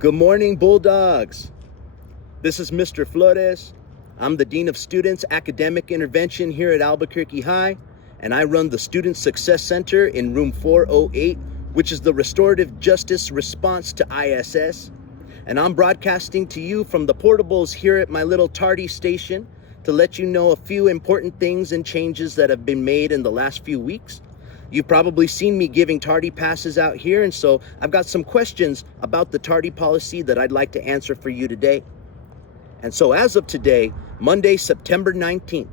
Good morning, Bulldogs. This is Mr. Flores. I'm the Dean of Students Academic Intervention here at Albuquerque High, and I run the Student Success Center in room 408, which is the Restorative Justice Response to ISS. And I'm broadcasting to you from the portables here at my little Tardy station to let you know a few important things and changes that have been made in the last few weeks. You've probably seen me giving tardy passes out here, and so I've got some questions about the tardy policy that I'd like to answer for you today. And so as of today, Monday, September 19th,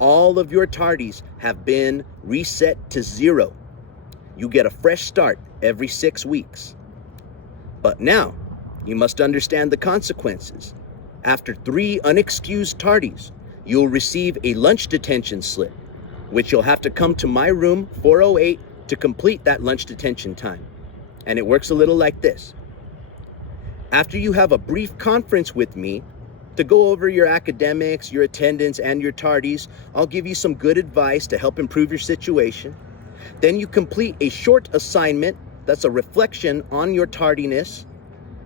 all of your tardies have been reset to 0. You get a fresh start every 6 weeks. But now, you must understand the consequences. After 3 unexcused tardies, you'll receive a lunch detention slip, which you'll have to come to my room 408 to complete that lunch detention time. And it works a little like this. After you have a brief conference with me to go over your academics, your attendance, and your tardies, I'll give you some good advice to help improve your situation. Then you complete a short assignment that's a reflection on your tardiness.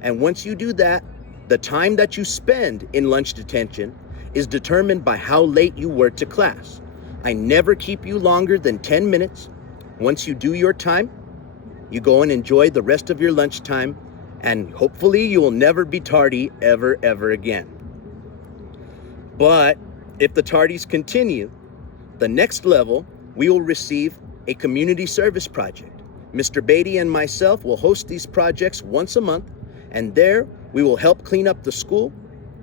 And once you do that, the time that you spend in lunch detention is determined by how late you were to class. I never keep you longer than 10 minutes. Once you do your time, you go and enjoy the rest of your lunchtime, and hopefully you will never be tardy ever again. But if the tardies continue, the next level, we will receive a community service project. Mr. Beatty and myself will host these projects once a month, and there we will help clean up the school,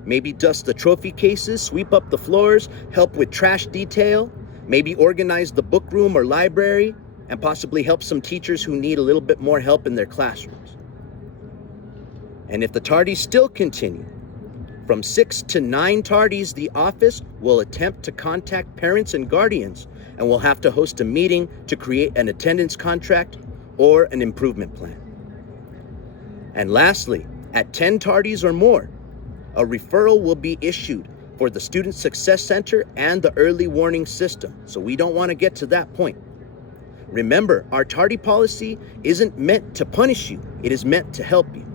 maybe dust the trophy cases, sweep up the floors, help with trash detail, maybe organize the book room or library, and possibly help some teachers who need a little bit more help in their classrooms. And if the tardies still continue, from 6 to 9 tardies, the office will attempt to contact parents and guardians, and will have to host a meeting to create an attendance contract or an improvement plan. And lastly, at 10 tardies or more, a referral will be issued for the Student Success Center and the early warning system. So we don't want to get to that point. Remember, our tardy policy isn't meant to punish you. It is meant to help you.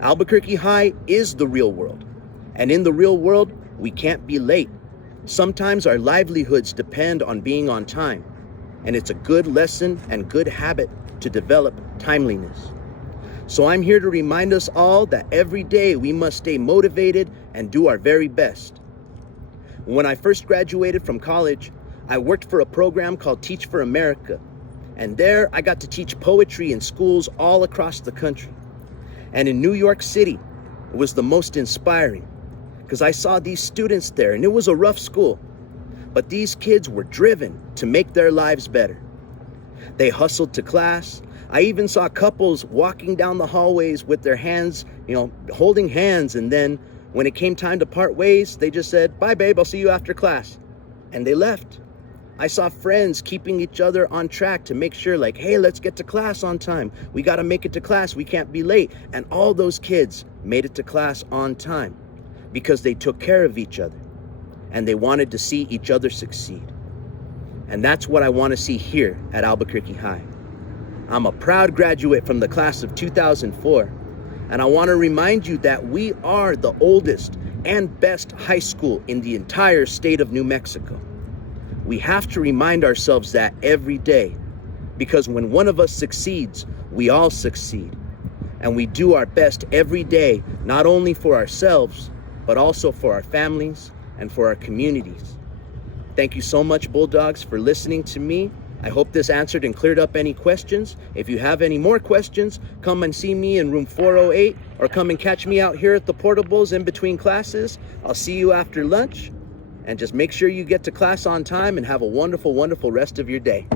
Albuquerque High is the real world. And in the real world, we can't be late. Sometimes our livelihoods depend on being on time. And it's a good lesson and good habit to develop timeliness. So I'm here to remind us all that every day we must stay motivated and do our very best. When I first graduated from college, I worked for a program called Teach for America. And there I got to teach poetry in schools all across the country. And in New York City, it was the most inspiring because I saw these students there, and it was a rough school. But these kids were driven to make their lives better. They hustled to class. I even saw couples walking down the hallways with their hands, holding hands. And then when it came time to part ways, they just said, "Bye, babe, I'll see you after class." And they left. I saw friends keeping each other on track to make sure, like, hey, let's get to class on time. We got to make it to class. We can't be late. And all those kids made it to class on time because they took care of each other and they wanted to see each other succeed. And that's what I want to see here at Albuquerque High. I'm a proud graduate from the class of 2004, and I want to remind you that we are the oldest and best high school in the entire state of New Mexico. We have to remind ourselves that every day, because when one of us succeeds, we all succeed. And we do our best every day, not only for ourselves, but also for our families and for our communities. Thank you so much, Bulldogs, for listening to me. I hope this answered and cleared up any questions. If you have any more questions, come and see me in room 408 or come and catch me out here at the portables in between classes. I'll see you after lunch, and just make sure you get to class on time and have a wonderful, wonderful rest of your day.